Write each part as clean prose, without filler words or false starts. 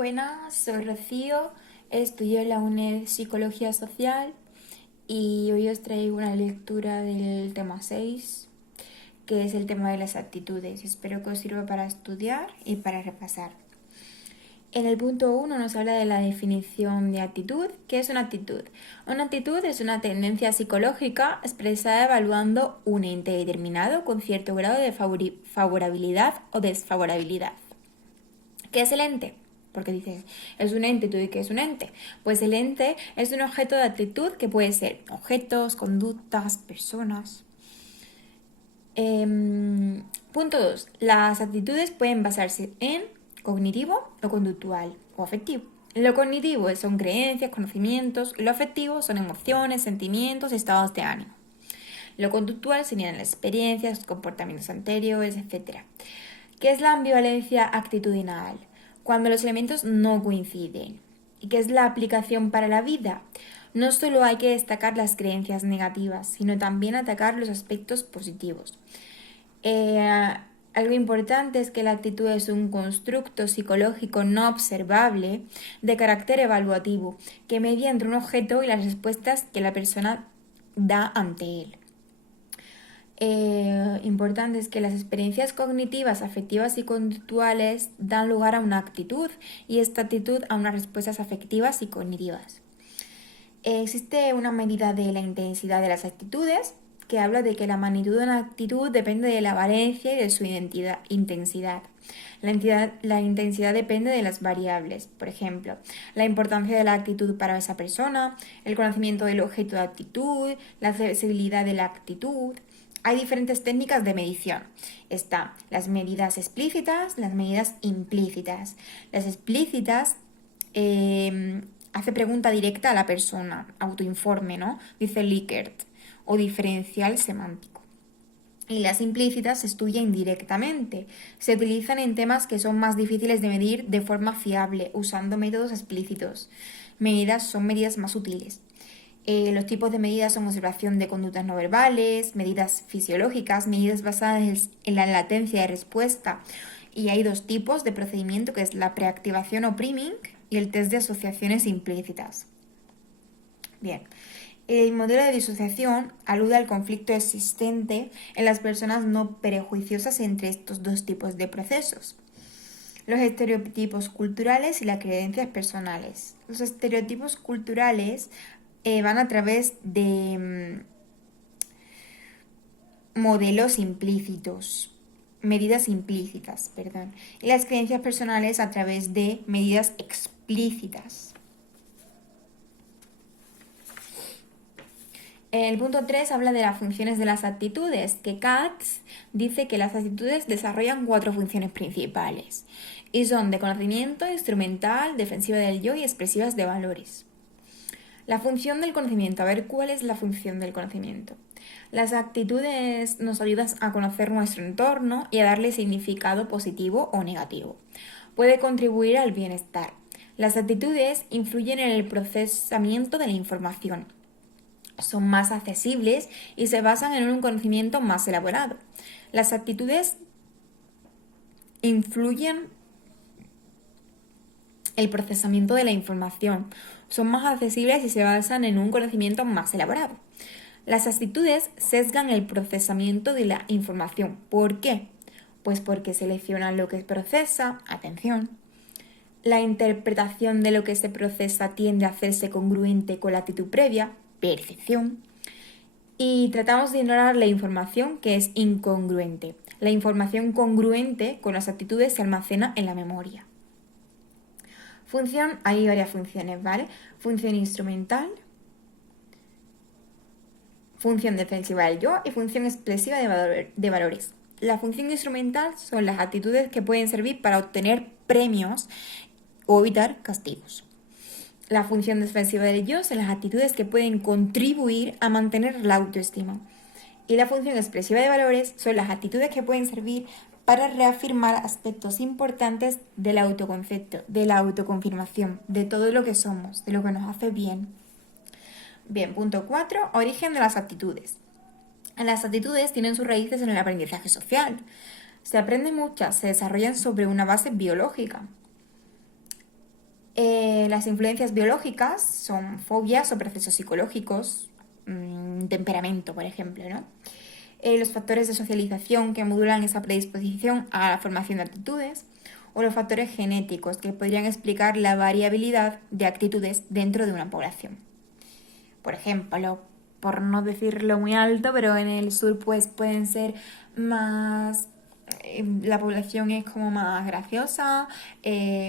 Buenas, soy Rocío, estudio en la UNED Psicología Social y hoy os traigo una lectura del tema 6, que es el tema de las actitudes. Espero que os sirva para estudiar y para repasar. En el punto 1 nos habla de la definición de actitud. ¿Qué es una actitud? Una actitud es una tendencia psicológica expresada evaluando un ente determinado con cierto grado de favorabilidad o desfavorabilidad. ¿Qué es el ente? Porque dices, es un ente, ¿tú de qué es un ente? Pues el ente es un objeto de actitud que puede ser objetos, conductas, personas. Punto 2. Las actitudes pueden basarse en cognitivo o conductual o afectivo. Lo cognitivo son creencias, conocimientos, y lo afectivo son emociones, sentimientos, estados de ánimo. Lo conductual serían las experiencias, comportamientos anteriores, etc. ¿Qué es la ambivalencia actitudinal? Cuando los elementos no coinciden. ¿Y qué es la aplicación para la vida? No solo hay que destacar las creencias negativas, sino también atacar los aspectos positivos. Algo importante es que la actitud es un constructo psicológico no observable de carácter evaluativo, que media entre un objeto y las respuestas que la persona da ante él. Importante es que las experiencias cognitivas, afectivas y conductuales dan lugar a una actitud y esta actitud a unas respuestas afectivas y cognitivas. Existe una medida de la intensidad de las actitudes que habla de que la magnitud de una actitud depende de la valencia y de su intensidad. La intensidad depende de las variables, por ejemplo, la importancia de la actitud para esa persona, el conocimiento del objeto de actitud, la accesibilidad de la actitud. Hay diferentes técnicas de medición. Están las medidas explícitas, las medidas implícitas. Las explícitas hace pregunta directa a la persona, autoinforme, ¿no? Dice Likert, o diferencial semántico. Y las implícitas se estudia indirectamente. Se utilizan en temas que son más difíciles de medir de forma fiable, usando métodos explícitos. Son medidas más útiles. Los tipos de medidas son observación de conductas no verbales, medidas fisiológicas, medidas basadas en la latencia de respuesta. Y hay dos tipos de procedimiento, que es la preactivación o priming y el test de asociaciones implícitas. Bien, el modelo de disociación alude al conflicto existente en las personas no prejuiciosas entre estos dos tipos de procesos. Los estereotipos culturales y las creencias personales. Los estereotipos culturales van a través de modelos implícitos, medidas implícitas, perdón, y las creencias personales a través de medidas explícitas. El punto 3 habla de las funciones de las actitudes, que Katz dice que las actitudes desarrollan 4 funciones principales y son de conocimiento, instrumental, defensiva del yo y expresivas de valores. La función del conocimiento. A ver, ¿cuál es la función del conocimiento? Las actitudes nos ayudan a conocer nuestro entorno y a darle significado positivo o negativo. Puede contribuir al bienestar. Las actitudes influyen en el procesamiento de la información. Son más accesibles y se basan en un conocimiento más elaborado. Las actitudes influyen el procesamiento de la información. Son más accesibles y se basan en un conocimiento más elaborado. Las actitudes sesgan el procesamiento de la información. ¿Por qué? Pues porque seleccionan lo que se procesa, atención. La interpretación de lo que se procesa tiende a hacerse congruente con la actitud previa, percepción. Y tratamos de ignorar la información que es incongruente. La información congruente con las actitudes se almacena en la memoria. Función, hay varias funciones, ¿vale? Función instrumental, función defensiva del yo y función expresiva de valores. La función instrumental son las actitudes que pueden servir para obtener premios o evitar castigos. La función defensiva del yo son las actitudes que pueden contribuir a mantener la autoestima. Y la función expresiva de valores son las actitudes que pueden servir para reafirmar aspectos importantes del autoconcepto, de la autoconfirmación, de todo lo que somos, de lo que nos hace bien. Bien, punto 4, origen de las actitudes. Las actitudes tienen sus raíces en el aprendizaje social. Se aprenden muchas, se desarrollan sobre una base biológica. Las influencias biológicas son fobias o procesos psicológicos, temperamento, por ejemplo, ¿no? Los factores de socialización que modulan esa predisposición a la formación de actitudes, o los factores genéticos que podrían explicar la variabilidad de actitudes dentro de una población. Por ejemplo, por no decirlo muy alto, pero en el sur pues pueden ser más... la población es como más graciosa,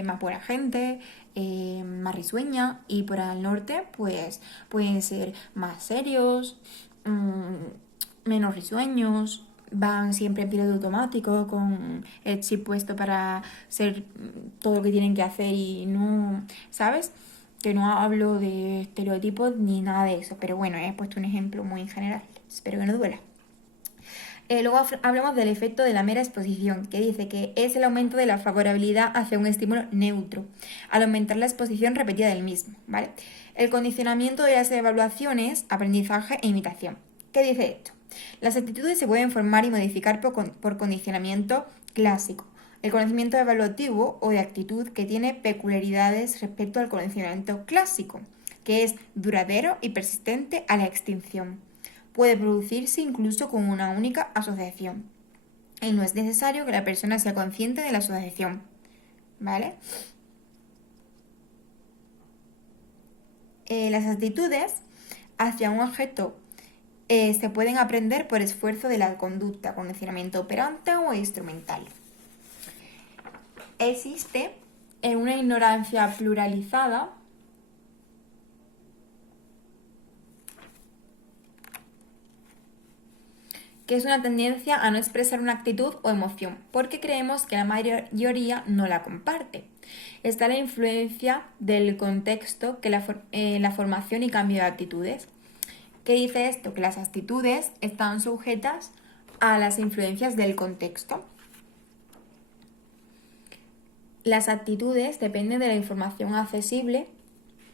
más buena gente, más risueña, y por el norte pues pueden ser más serios, menos risueños, van siempre en piloto automático con el chip puesto para hacer todo lo que tienen que hacer y no, ¿sabes? Que no hablo de estereotipos ni nada de eso, pero bueno, he puesto un ejemplo muy general, espero que no duela. Luego hablamos del efecto de la mera exposición, que dice que es el aumento de la favorabilidad hacia un estímulo neutro, al aumentar la exposición repetida del mismo, ¿vale? El condicionamiento de las evaluaciones, aprendizaje e imitación. ¿Qué dice esto? Las actitudes se pueden formar y modificar por condicionamiento clásico. El conocimiento evaluativo o de actitud que tiene peculiaridades respecto al condicionamiento clásico, que es duradero y persistente a la extinción. Puede producirse incluso con una única asociación. Y no es necesario que la persona sea consciente de la asociación, ¿vale? Las actitudes hacia un objeto se pueden aprender por esfuerzo de la conducta, condicionamiento operante o instrumental. Existe una ignorancia pluralizada que es una tendencia a no expresar una actitud o emoción, porque creemos que la mayoría no la comparte. Está la influencia del contexto que la formación y cambio de actitudes. ¿Qué dice esto? Que las actitudes están sujetas a las influencias del contexto. Las actitudes dependen de la información accesible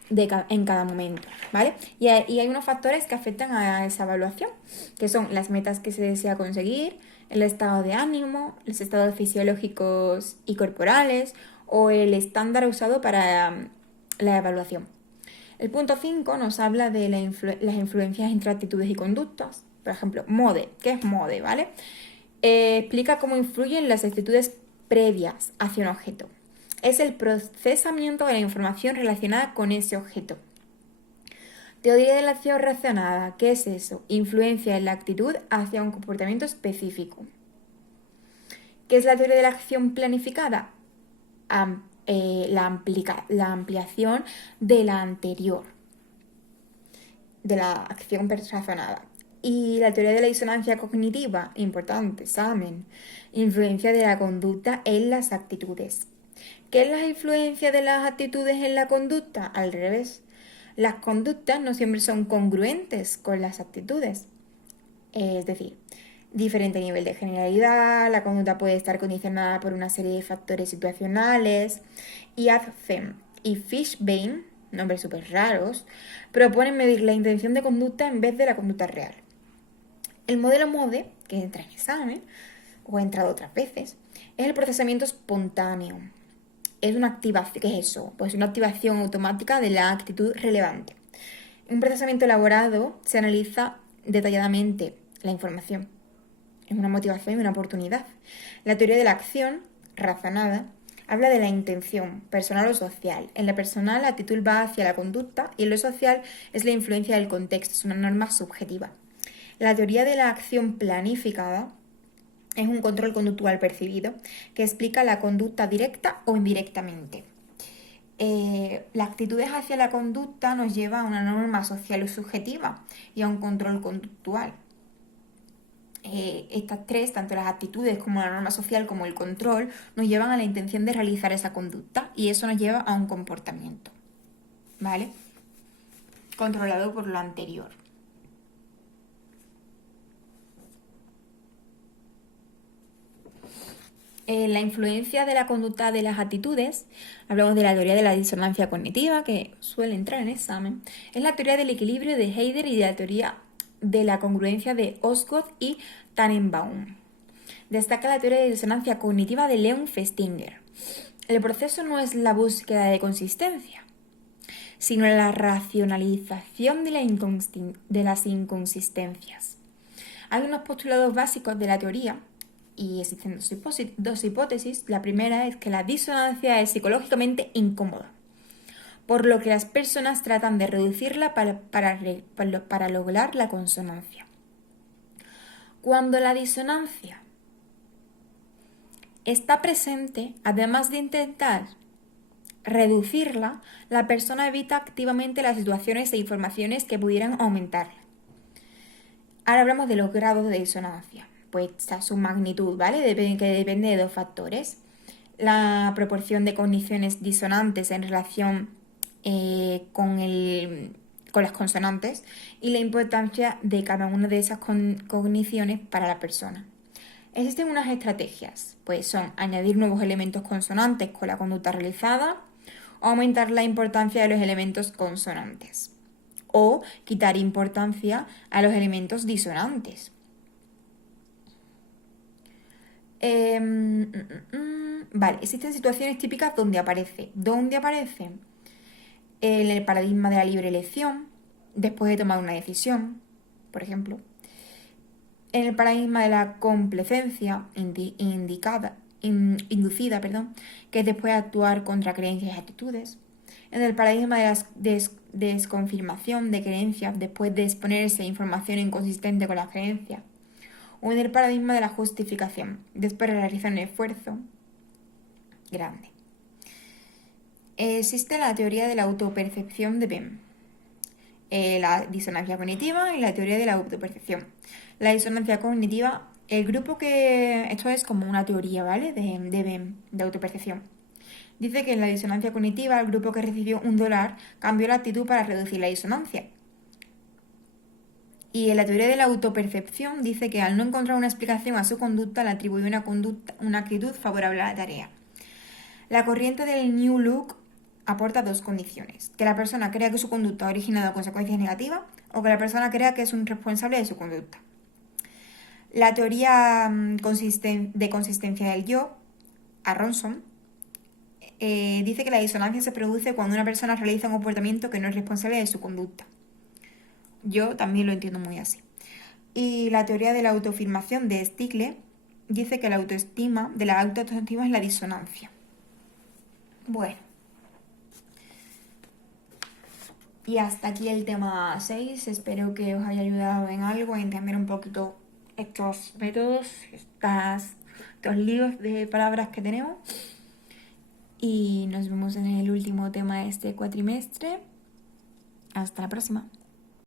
en cada momento, ¿vale? Y hay unos factores que afectan a esa evaluación, que son las metas que se desea conseguir, el estado de ánimo, los estados fisiológicos y corporales o el estándar usado para la evaluación. El punto 5 nos habla de las influencias entre actitudes y conductas. Por ejemplo, MODE. ¿Qué es MODE? ¿Vale? Explica cómo influyen las actitudes previas hacia un objeto. Es el procesamiento de la información relacionada con ese objeto. Teoría de la acción razonada. ¿Qué es eso? Influencia en la actitud hacia un comportamiento específico. ¿Qué es la teoría de la acción planificada? La ampliación de la anterior, de la acción razonada. Y la teoría de la disonancia cognitiva, importante, examen, influencia de la conducta en las actitudes. ¿Qué es la influencia de las actitudes en la conducta? Al revés. Las conductas no siempre son congruentes con las actitudes. Es decir, diferente nivel de generalidad, la conducta puede estar condicionada por una serie de factores situacionales. Y Adfem y Fishbane, nombres súper raros, proponen medir la intención de conducta en vez de la conducta real. El modelo MODE, que entra en examen, o ha entrado otras veces, es el procesamiento espontáneo. Es una activación, ¿qué es eso? Pues una activación automática de la actitud relevante. En un procesamiento elaborado se analiza detalladamente la información. Es una motivación y una oportunidad. La teoría de la acción razonada habla de la intención personal o social. En la personal, la actitud va hacia la conducta y en lo social es la influencia del contexto, es una norma subjetiva. La teoría de la acción planificada es un control conductual percibido que explica la conducta directa o indirectamente. Las actitudes hacia la conducta nos lleva a una norma social o subjetiva y a un control conductual. Estas tres, tanto las actitudes como la norma social como el control, nos llevan a la intención de realizar esa conducta y eso nos lleva a un comportamiento, ¿vale? Controlado por lo anterior. La influencia de la conducta de las actitudes, hablamos de la teoría de la disonancia cognitiva, que suele entrar en examen, es la teoría del equilibrio de Heider y de la teoría de la congruencia de Osgood y Tannenbaum. Destaca la teoría de disonancia cognitiva de Leon Festinger. el proceso no es la búsqueda de consistencia, sino la racionalización de las inconsistencias. Hay unos postulados básicos de la teoría y existen dos hipótesis. La primera es que la disonancia es psicológicamente incómoda, por lo que las personas tratan de reducirla para lograr la consonancia. Cuando la disonancia está presente, además de intentar reducirla, la persona evita activamente las situaciones e informaciones que pudieran aumentarla. Ahora hablamos de los grados de disonancia, pues su magnitud, ¿vale? Que depende de dos factores. La proporción de cogniciones disonantes en relación con las consonantes y la importancia de cada una de esas cogniciones para la persona. Existen unas estrategias, pues son añadir nuevos elementos consonantes con la conducta realizada, o aumentar la importancia de los elementos consonantes, o quitar importancia a los elementos disonantes. Vale, existen situaciones típicas donde aparece. En el paradigma de la libre elección, después de tomar una decisión, por ejemplo. En el paradigma de la complacencia inducida, que es después de actuar contra creencias y actitudes. En el paradigma de la desconfirmación de creencias después de exponerse a información inconsistente con las creencias. O en el paradigma de la justificación, después de realizar un esfuerzo grande. Existe la teoría de la autopercepción de Venn, la disonancia cognitiva y la teoría de la autopercepción. La disonancia cognitiva, esto es como una teoría, ¿vale? De Venn, de autopercepción. Dice que en la disonancia cognitiva, el grupo que recibió $1 cambió la actitud para reducir la disonancia. Y en la teoría de la autopercepción dice que al no encontrar una explicación a su conducta, le atribuyó una actitud favorable a la tarea. La corriente del New Look aporta dos condiciones: que la persona crea que su conducta ha originado consecuencias negativas o que la persona crea que es un responsable de su conducta. La teoría de consistencia del yo, Aronson, dice que la disonancia se produce cuando una persona realiza un comportamiento que no es responsable de su conducta. Yo también lo entiendo muy así. Y la teoría de la autoafirmación de Stiglitz dice que la autoestima es la disonancia. Bueno. Y hasta aquí el tema 6. Espero que os haya ayudado en algo a entender un poquito estos métodos, estos líos de palabras que tenemos. Y nos vemos en el último tema de este cuatrimestre. Hasta la próxima.